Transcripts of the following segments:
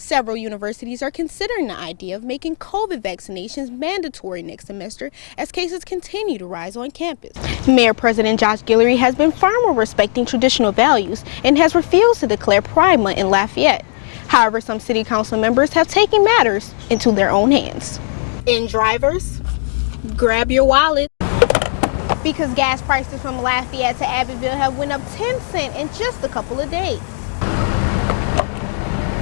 Several universities are considering the idea of making COVID vaccinations mandatory next semester as cases continue to rise on campus. Mayor President Josh Guillory has been firm on respecting traditional values and has refused to declare Pride Month in Lafayette. However, some city council members have taken matters into their own hands. And drivers, grab your wallet. Because gas prices from Lafayette to Abbeville have went up 10 cents in just a couple of days.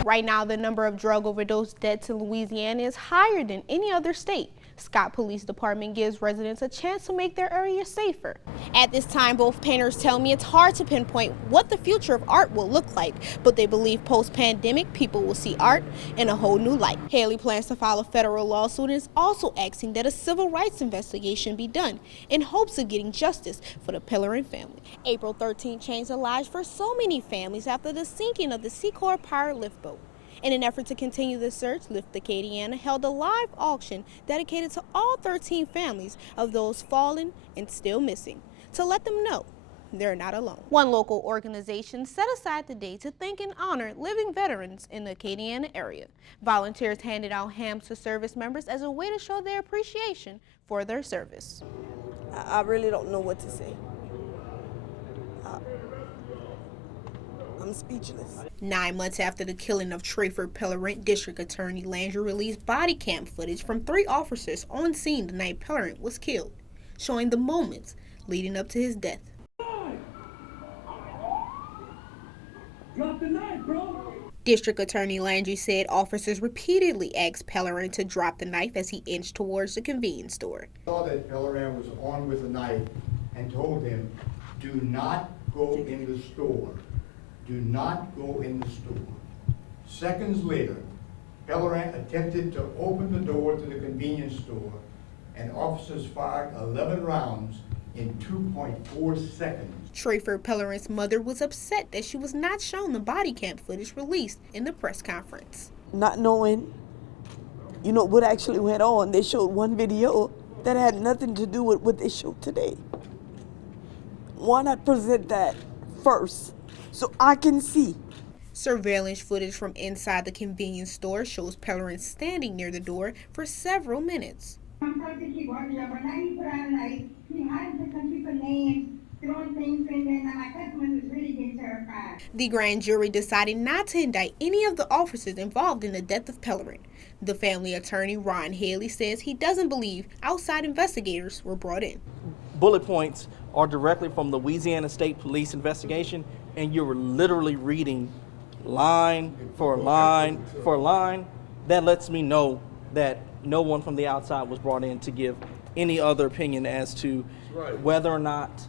Right now, the number of drug overdose deaths in Louisiana is higher than any other state. Scott Police Department gives residents a chance to make their area safer. At this time, both painters tell me it's hard to pinpoint what the future of art will look like, but they believe post-pandemic people will see art in a whole new light. Haley plans to file a federal lawsuit and is also asking that a civil rights investigation be done in hopes of getting justice for the Pellerin family. April 13th changed the lives for so many families after the sinking of the Secor Pirate lift boat. In an effort to continue the search, Lift Acadiana held a live auction dedicated to all 13 families of those fallen and still missing, to let them know they're not alone. One local organization set aside the day to thank and honor living veterans in the Acadiana area. Volunteers handed out hams to service members as a way to show their appreciation for their service. I really don't know what to say. I'm speechless. 9 months after the killing of Trayford Pellerin, District Attorney Landry released body cam footage from 3 officers on scene the night Pellerin was killed, showing the moments leading up to his death. Drop the knife, bro. District Attorney Landry said officers repeatedly asked Pellerin to drop the knife as he inched towards the convenience store. I saw that Pellerin was armed with a knife and told him, do not go in the store. Do not go in the store. Seconds later, Pellerin attempted to open the door to the convenience store, and officers fired 11 rounds in 2.4 seconds. Trayford Pellerin's mother was upset that she was not shown the body cam footage released in the press conference. Not knowing, what actually went on. They showed one video that had nothing to do with what they showed today. Why not present that first? So I can see. Surveillance footage from inside the convenience store shows Pellerin standing near the door for several minutes. The grand jury decided not to indict any of the officers involved in the death of Pellerin. The family attorney, Ron Haley, says he doesn't believe outside investigators were brought in. Bullet points are directly from the Louisiana State Police investigation, and you're literally reading line for line for line. That lets me know that no one from the outside was brought in to give any other opinion as to whether or not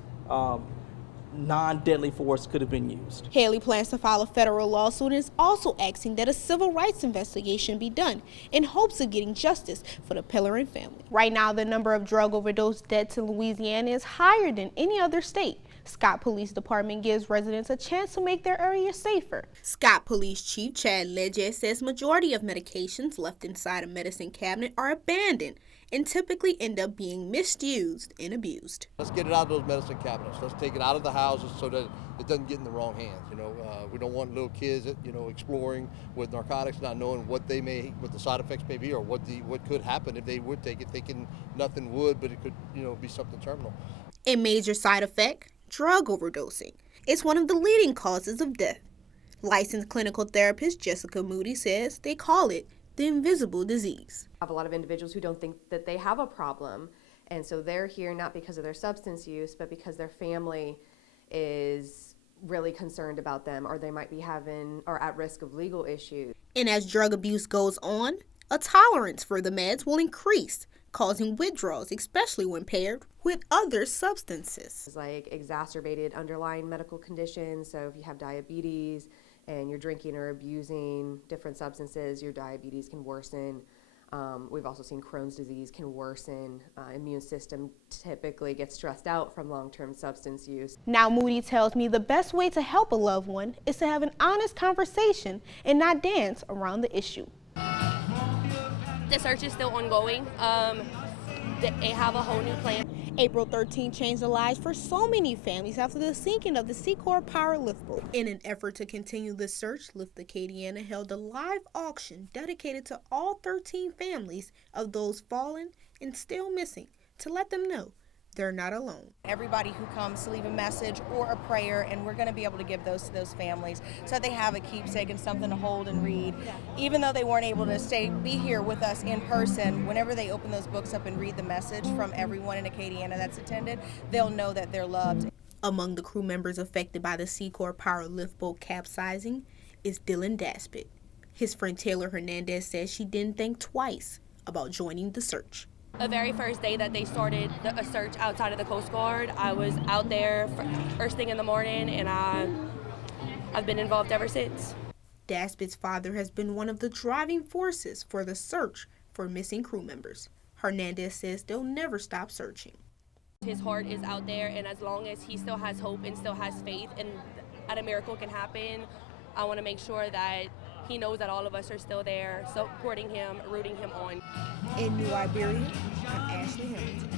non-deadly force could have been used. Haley plans to file a federal lawsuit and is also asking that a civil rights investigation be done in hopes of getting justice for the Pellerin family. Right now, the number of drug overdose deaths in Louisiana is higher than any other state. Scott Police Department gives residents a chance to make their area safer. Scott Police Chief Chad Leger says majority of medications left inside a medicine cabinet are abandoned and typically end up being misused and abused. Let's get it out of those medicine cabinets. Let's take it out of the houses so that it doesn't get in the wrong hands. We don't want little kids, exploring with narcotics, not knowing what the side effects may be or what could happen if they would take it. Thinking nothing would, but it could, be something terminal. A major side effect: drug overdosing. It's one of the leading causes of death. Licensed clinical therapist Jessica Moody says they call it the invisible disease. I have a lot of individuals who don't think that they have a problem, and so they're here not because of their substance use, but because their family is really concerned about them, or they might be having or at risk of legal issues. And as drug abuse goes on, a tolerance for the meds will increase, causing withdrawals, especially when paired with other substances. Like exacerbated underlying medical conditions, so if you have diabetes and you're drinking or abusing different substances, your diabetes can worsen. We've also seen Crohn's disease can worsen. Immune system typically gets stressed out from long-term substance use. Now Moody tells me the best way to help a loved one is to have an honest conversation and not dance around the issue. The search is still ongoing. They have a whole new plan. April 13 changed the lives for so many families after the sinking of the Secor Power lift boat. In an effort to continue the search, Lift Acadiana held a live auction dedicated to all 13 families of those fallen and still missing to let them know they're not alone. Everybody who comes to leave a message or a prayer, and we're going to be able to give those to those families so that they have a keepsake and something to hold and read. Even though they weren't able to be here with us in person, whenever they open those books up and read the message from everyone in Acadiana that's attended, they'll know that they're loved. Among the crew members affected by the Secor Power lift boat capsizing is Dylan Daspit. His friend Taylor Hernandez says she didn't think twice about joining the search. The very first day that they started a search outside of the Coast Guard, I was out there first thing in the morning, and I've been involved ever since. Daspit's father has been one of the driving forces for the search for missing crew members. Hernandez says they'll never stop searching. His heart is out there, and as long as he still has hope and still has faith and that a miracle can happen, I want to make sure that he knows that all of us are still there, supporting him, rooting him on. In New Iberia, I'm Ashley Hamilton.